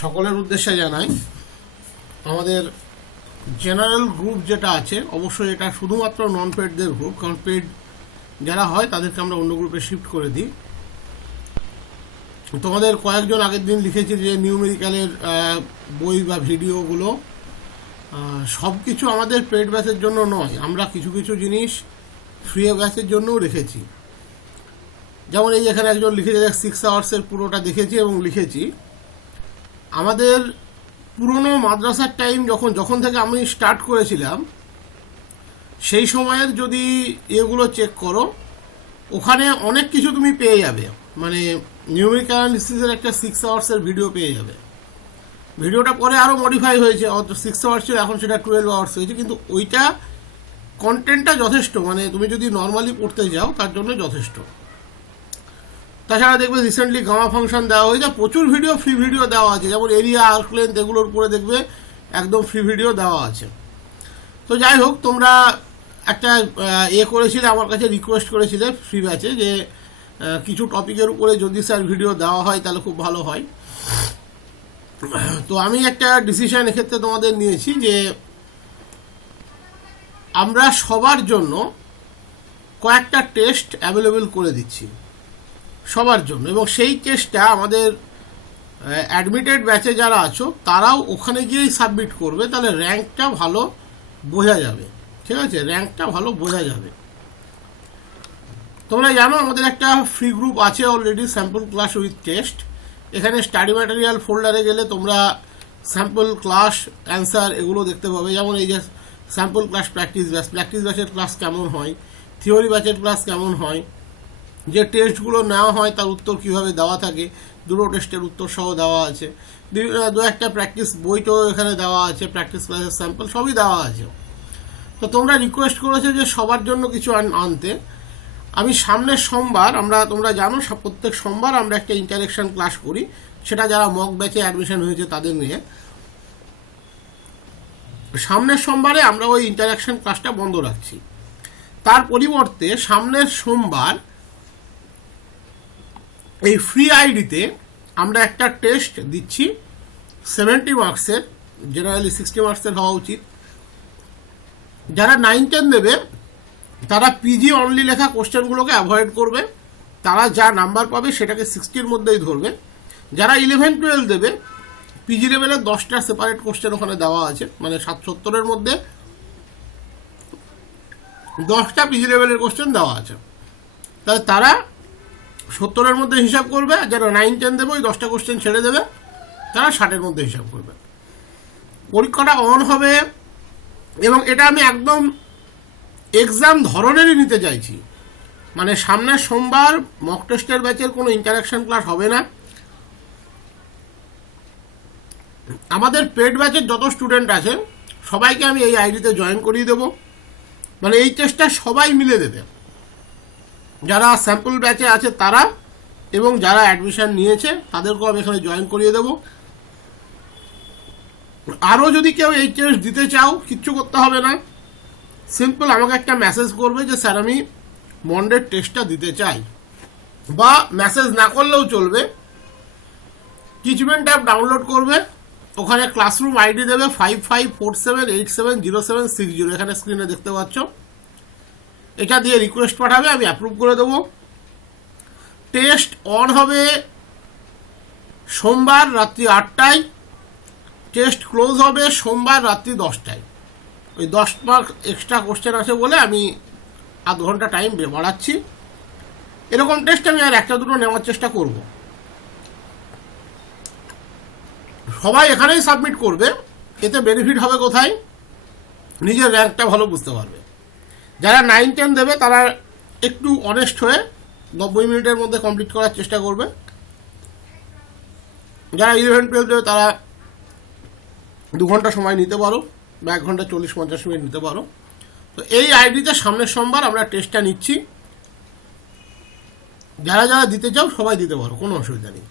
সকলের উদ্দেশ্যে জানাই, আমাদের জেনারেল গ্রুপ যেটা আছে, অবশ্যই এটা শুধুমাত্র নন পেডদের গ্রুপ কারণ পেড যারা হয় তাদেরকে আমরা অন্য গ্রুপে শিফট করে দিই। তোমাদের কয়েকজন আগের দিন লিখেছি যে নিউ নিউমেরিক্যালের বই বা ভিডিওগুলো সব কিছু আমাদের পেড ব্যাচের জন্য নয়, আমরা কিছু কিছু জিনিস ফ্রি ব্যাচের জন্যও রেখেছি। যেমন এই এখানে একজন লিখেছে সিক্স আওয়ার্সের পুরোটা দেখেছি এবং লিখেছি। আমাদের পুরনো মাদ্রাসার টাইম যখন যখন থেকে আমি স্টার্ট করেছিলাম, সেই সময়ের যদি এগুলো চেক করো, ওখানে অনেক কিছু তুমি পেয়ে যাবে। মানে নিউমেরিক অ্যানালিসিসের একটা সিক্স আওয়ার্সের ভিডিও পেয়ে যাবে। ভিডিওটা পরে আরও মডিফাই হয়েছে, অত সিক্স আওয়ার্স ছিল, এখন সেটা টুয়েলভ আওয়ার্স হয়েছে, কিন্তু ওইটা কন্টেন্টটা যথেষ্ট। মানে তুমি যদি নর্মালি পড়তে যাও, তার জন্য যথেষ্ট। তাছাড়া দেখবে রিসেন্টলি গামা ফাংশন দেওয়া হয়েছে, প্রচুর ভিডিও ফ্রি ভিডিও দেওয়া আছে। যেমন এরিয়া আর্ক লেন্থ এগুলোর উপরে দেখবে একদম ফ্রি ভিডিও দেওয়া আছে। তো যাই হোক, তোমরা একটা এ করেছিলে, আমার কাছে রিকোয়েস্ট করেছিলে ফ্রি ব্যাচে যে কিছু টপিকের উপরে যদি স্যার ভিডিও দেওয়া হয়, তাহলে খুব ভালো হয়। তো আমি একটা ডিসিশন এক্ষেত্রে তোমাদের নিয়েছি যে, আমরা সবার জন্য কয়েকটা টেস্ট অ্যাভেলেবেল করে দিচ্ছি। সবার জন্য। এবং সেই টেস্টটা আমাদের অ্যাডমিটেড ব্যাচে যারা আছো, তারাও ওখানে গিয়েই সাবমিট করবে, তাহলে র্যাঙ্কটা ভালো বোঝা যাবে। ঠিক আছে? র্যাঙ্কটা ভালো বোঝা যাবে। তোমরা জানো, আমাদের একটা ফ্রি গ্রুপ আছে already sample class with test এখানে স্টাডি ম্যাটেরিয়াল ফোল্ডারে গেলে তোমরা স্যাম্পল ক্লাস অ্যান্সার এগুলো দেখতে পাবে। যেমন এই যে sample class practice batch practice ব্যাচের ক্লাস কেমন হয়? থিওরি ব্যাচের ক্লাস কেমন হয়? যে টেস্টগুলো নেওয়া হয় তার উত্তর কীভাবে দেওয়া থাকে, দুটো টেস্টের উত্তর সহ দেওয়া আছে। দু একটা প্র্যাকটিস বইটাও এখানে দেওয়া আছে প্র্যাকটিস ক্লাসের স্যাম্পল সবই দেওয়া আছে। তো তোমরা রিকোয়েস্ট করেছ যে সবার জন্য কিছু আনতে। আমি সামনের সোমবার, আমরা, তোমরা জানো প্রত্যেক সোমবার আমরা একটা ইন্টারেকশন ক্লাস করি। সেটা যারা মক ব্যাচে অ্যাডমিশন হয়েছে তাদের নিয়ে। সামনের সোমবারে আমরা ওই ইন্টারাকশন ক্লাসটা বন্ধ রাখছি। তার পরিবর্তে সামনের সোমবার এই ফ্রি আইডিতে আমরা একটা টেস্ট দিচ্ছি সেভেন্টি মার্কসের জেনারেলি সিক্সটি মার্কসের হওয়া উচিত। যারা নাইন টেন দেবে, তারা পিজি অনলি লেখা কোশ্চেনগুলোকে অ্যাভয়েড করবে। তারা যা নাম্বার পাবে সেটাকে সিক্সটির মধ্যেই ধরবে। যারা ইলেভেন টুয়েলভ দেবে পিজি লেভেলের দশটা সেপারেট কোশ্চেন ওখানে দেওয়া আছে মানে সাত সত্তরের মধ্যে দশটা পিজি লেভেলের কোশ্চেন দেওয়া আছে। তাহলে তারা সত্তরের মধ্যে হিসাব করবে যারা নাইন টেন দেবে, ওই দশটা কোশ্চেন ছেড়ে দেবে, তারা ষাটের মধ্যে হিসাব করবে। পরীক্ষাটা অন হবে, এবং এটা আমি একদম এক্সাম ধরনেরই নিতে চাইছি। মানে সামনের সোমবার মক টেস্টের ব্যাচের কোনো ইন্টারাকশন ক্লাস হবে না। আমাদের পেড ব্যাচের যত স্টুডেন্ট আছে, সবাইকে আমি এই আইডিতে জয়েন করিয়ে দেবো। মানে এই টেস্টটা সবাই মিলে দেবে। যারা স্যাম্পল ব্যাচে আছে তারা এবং যারা অ্যাডমিশন নিয়েছে, তাদেরকেও আমি এখানে জয়েন করিয়ে দেবো। আরও যদি কেউ এই টেস্ট দিতে চাও, কিচ্ছু করতে হবে না। সিম্পল আমাকে একটা মেসেজ করবে যে, স্যার, আমি মন্ডের টেস্টটা দিতে চাই। বা মেসেজ না করলেও চলবে। টিচমেন্ট অ্যাপ ডাউনলোড করবে। ওখানে ক্লাসরুম আইডি দেবে five five four seven eight seven zero seven six zero এখানে স্ক্রিনে দেখতে পাচ্ছ। এটা দিয়ে রিকোয়েস্ট পাঠাবে, আমি অ্যাপ্রুভ করে দেবো। টেস্ট অন হবে সোমবার রাত্রি আটটায়। টেস্ট ক্লোজ হবে সোমবার রাত্রি দশটায়। ওই দশ মার্ক এক্সট্রা কোশ্চেন আছে বলে আমি আধ ঘণ্টা টাইম বাড়াচ্ছি। এরকম টেস্ট আমি আর একটা দুটো নেওয়ার চেষ্টা করব। সবাই এখানেই সাবমিট করবে, এতে বেনিফিট হবে কোথায়? নিজের র্যাঙ্কটা ভালো বুঝতে পারবে। যারা নাইন টেন দেবে, তারা একটু অনেস্ট হয়ে নব্বই মিনিটের মধ্যে কমপ্লিট করার চেষ্টা করবে। যারা ইলেভেন টুয়েলভ দেবে, তারা দু ঘণ্টা সময় নিতে পারো বা এক ঘণ্টা চল্লিশ, পঞ্চাশ মিনিট নিতে পারো। তো এই আইডিতে সামনের সোমবার আমরা টেস্টটা নিচ্ছি। যারা যারা দিতে চাও, সবাই দিতে পারো, কোনো অসুবিধা নেই।